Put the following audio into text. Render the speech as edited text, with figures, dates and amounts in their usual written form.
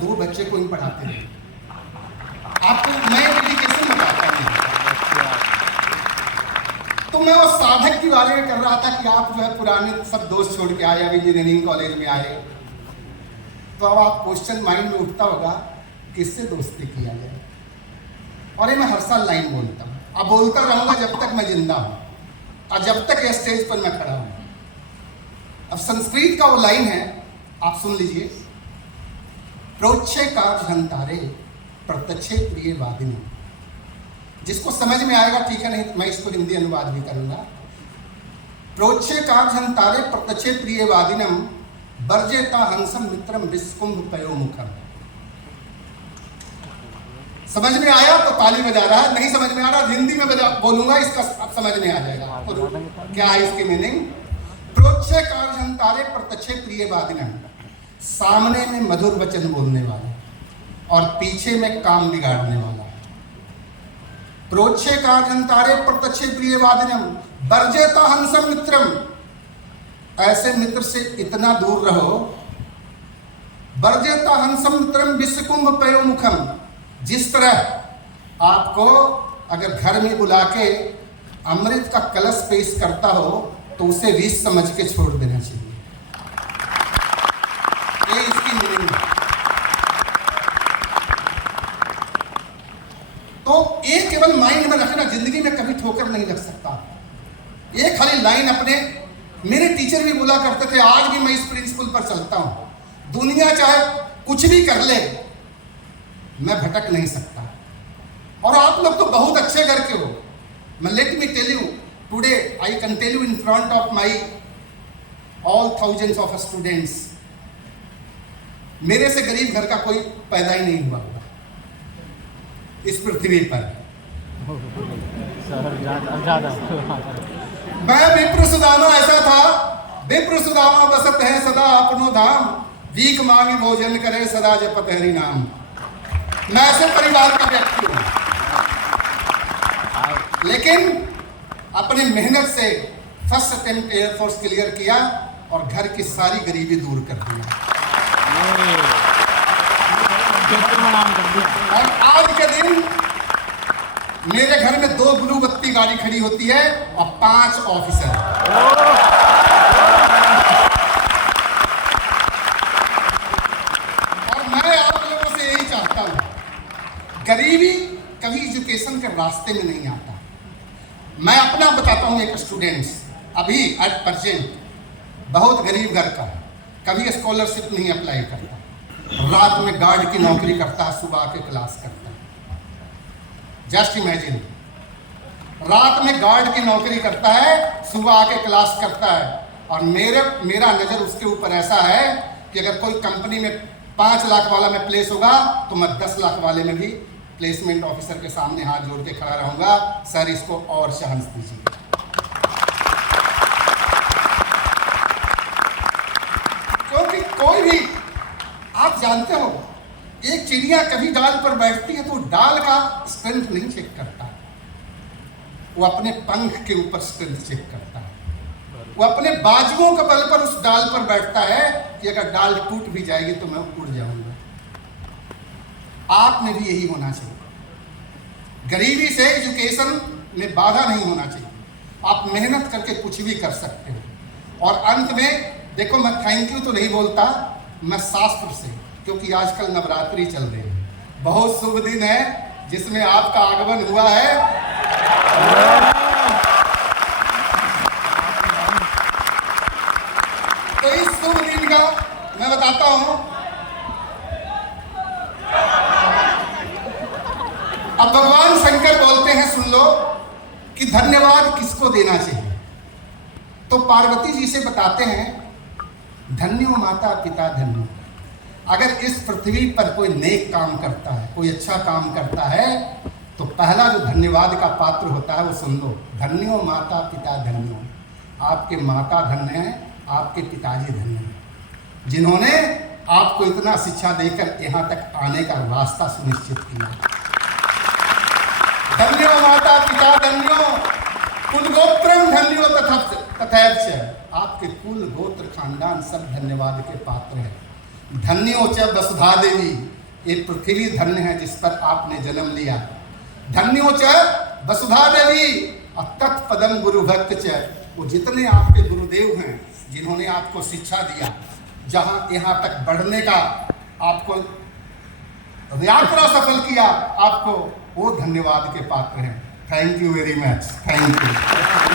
2 बच्चे को ही पढ़ाते हैं। आपको मैं एप्लीकेशन बताता हूँ। तो मैं वो साधक के बारे में कर रहा था कि आप जो है पुराने सब दोस्त छोड़ के आए, अभी इंजीनियरिंग कॉलेज में आए, तो अब आप क्वेश्चन माइंड में उठता होगा किससे दोस्ती किया जाए। और ये मैं हर साल लाइन बोलता हूँ, अब बोलता रहूँगा जब तक मैं जिंदा हूँ और जब तक ये स्टेज पर मैं खड़ा हूँ। अब संस्कृत का वो लाइन है, आप सुन लीजिए। प्रोच्छे कार्य प्रत्यक्षे प्रिय वादिनी। जिसको समझ में आएगा ठीक है, नहीं तो मैं इसको हिंदी अनुवाद भी करूंगा। प्रोच्छे कार्य प्रत्यक्षे प्रिय वादिनम वर्जेता हंसम मित्रम विस्कुंभ पयोमुखम। समझ में आया तो ताली बजा रहा है, नहीं समझ में आ रहा हिंदी में बोलूंगा, इसका अब समझ में आ जाएगा। तो क्या है इसकी मीनिंग? प्रोच्छे कार्य प्रत्यक्षे प्रिय वादिनम, सामने में मधुर वचन बोलने वाला और पीछे में काम बिगाड़ने वाला। प्रोच्छे कार्य प्रत्यक्षे प्रिय वादिनम वर्जेता हंसम मित्रम, ऐसे मित्र से इतना दूर रहो। वर्जेता हंसम मित्रम विस्कुंभ पयोमुखम, जिस तरह आपको अगर घर में बुला के अमृत का कलश पेश करता हो तो उसे विष समझ के छोड़ देना चाहिए। ये इसकी मीनिंग है। तो ये केवल माइंड में रखना, जिंदगी में कभी ठोकर नहीं लग सकता। ये खाली लाइन अपने, मेरे टीचर भी बोला करते थे, आज भी मैं इस प्रिंसिपल पर चलता हूं। दुनिया चाहे कुछ भी कर ले, मैं भटक नहीं सकता। और आप लोग तो बहुत अच्छे घर के हो। मैं let me tell you today, I can tell you in front of my all thousands of students, मेरे से गरीब घर का कोई पैदा ही नहीं हुआ होगा इस पृथ्वी पर। मैं विप्र सुदामा ऐसा था, विप्र सुदामा बसत है सदा अपनो धाम, भीख मांगी भोजन करे सदा जपत हरि नाम। मैं ऐसे परिवार का व्यक्ति हूं, लेकिन अपनी मेहनत से फर्स्ट अटेम्प्ट एयरफोर्स क्लियर किया और घर की सारी गरीबी दूर कर दिया। और आज के दिन मेरे घर में 2 ब्लू बत्ती गाड़ी खड़ी होती है और 5 ऑफिसर। और मैं आप लोगों से यही चाहता हूं, गरीबी कभी एजुकेशन के रास्ते में नहीं आता। मैं अपना बताता हूं, एक स्टूडेंट्स अभी एट प्रेजेंट बहुत गरीब घर का है, कभी स्कॉलरशिप नहीं अप्लाई करता, रात में गार्ड की नौकरी करता है, सुबह के क्लास करता है। जस्ट इमेजिन, रात में गार्ड की नौकरी करता है, सुबह आके क्लास करता है। और मेरा नजर उसके ऊपर ऐसा है कि अगर कोई कंपनी में 5 लाख वाला में प्लेस होगा तो मैं 10 लाख वाले में भी प्लेसमेंट ऑफिसर के सामने हाथ जोड़ के खड़ा रहूंगा, सर इसको और चांस दीजिए। क्योंकि कोई भी, आप जानते हो, एक चिड़िया कभी डाल पर बैठती है तो डाल का स्ट्रेंथ नहीं चेक करता, वो अपने पंख के ऊपर स्ट्रेंथ चेक करता है। वो अपने बाजुओं के बल पर उस डाल पर बैठता है कि अगर डाल टूट भी जाएगी तो मैं उड़ जाऊंगा। आप में भी यही होना चाहिए। गरीबी से एजुकेशन में बाधा नहीं होना चाहिए। आप मेहनत करके कुछ भी कर सकते हो। और अंत में देखो, मैं थैंक यू तो नहीं बोलता, मैं शास्त्र से, क्योंकि आजकल नवरात्रि चल रही है, बहुत शुभ दिन है जिसमें आपका आगमन हुआ है। तो इस शुभ दिन का मैं बताता हूं। अब भगवान शंकर बोलते हैं, सुन लो, कि धन्यवाद किसको देना चाहिए। तो पार्वती जी से बताते हैं, धन्यो माता पिता धन्यो। अगर इस पृथ्वी पर कोई नेक काम करता है, कोई अच्छा काम करता है, तो पहला जो धन्यवाद का पात्र होता है वो सुन लो, धन्यो माता पिता धन्यो। आपके माता धन्य है, आपके पिताजी धन्य हैं, जिन्होंने आपको इतना शिक्षा देकर यहाँ तक आने का रास्ता सुनिश्चित किया। धन्यो माता पिता धन्यो, कुल गोत्रम धन्यो तथैव। आपके कुल गोत्र खानदान सब धन्यवाद के पात्र हैं। धन्यो च वसुधा देवी, ये पृथ्वी धन्य है जिस पर आपने जन्म लिया। धन्यो च वसुधा देवी तत्पदम गुरु भक्त च, वो जितने आपके गुरुदेव हैं जिन्होंने आपको शिक्षा दिया, जहाँ यहाँ तक बढ़ने का आपको यात्रा सफल किया, आपको वो धन्यवाद के पात्र हैं। Thank you very much, thank you.